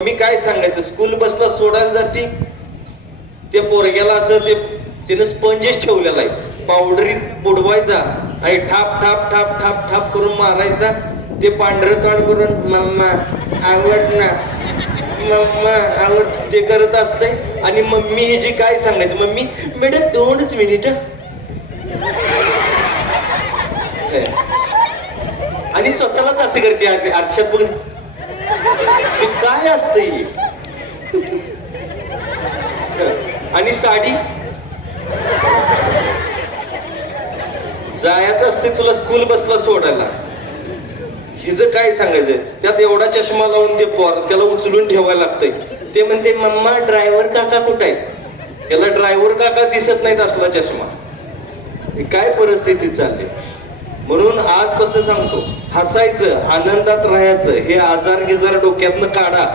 मी काय सांगायचं? स्कूल बसला सोडायला जाते त्या पोरग्याला असं ते त्यानं स्पंजेस ठेवलेला आहे. पावडरीत बुडवायचा आणि ठाप ठाप ठाप ठाप ठाप करून मारायचा. ते पांढरं तोंड करून मम्मा आवड ना मम्मा आवड ते करत असते आणि मम्मी ही जी काय सांगायचं? मम्मी मॅडम दोनच मिनिट आणि स्वतःलाच असे करायचे आरशात बघून हे काय असते आणि साडी? जायचं असते तुला स्कूल बसला सोडायला. हिचं काय सांगायचं? त्यात एवढा चष्मा लावून ते पोर त्याला उचलून ठेवायला लागतंय. ते म्हणते मम्मा ड्रायव्हर काका कुठं आहे त्याला ड्रायव्हर काका दिसत नाहीत असला चष्मा. काय परिस्थिती चालली? म्हणून आजपासून सांगतो हसायचं आनंदात राहायचं हे आजार गिजार डोक्यातनं काढा.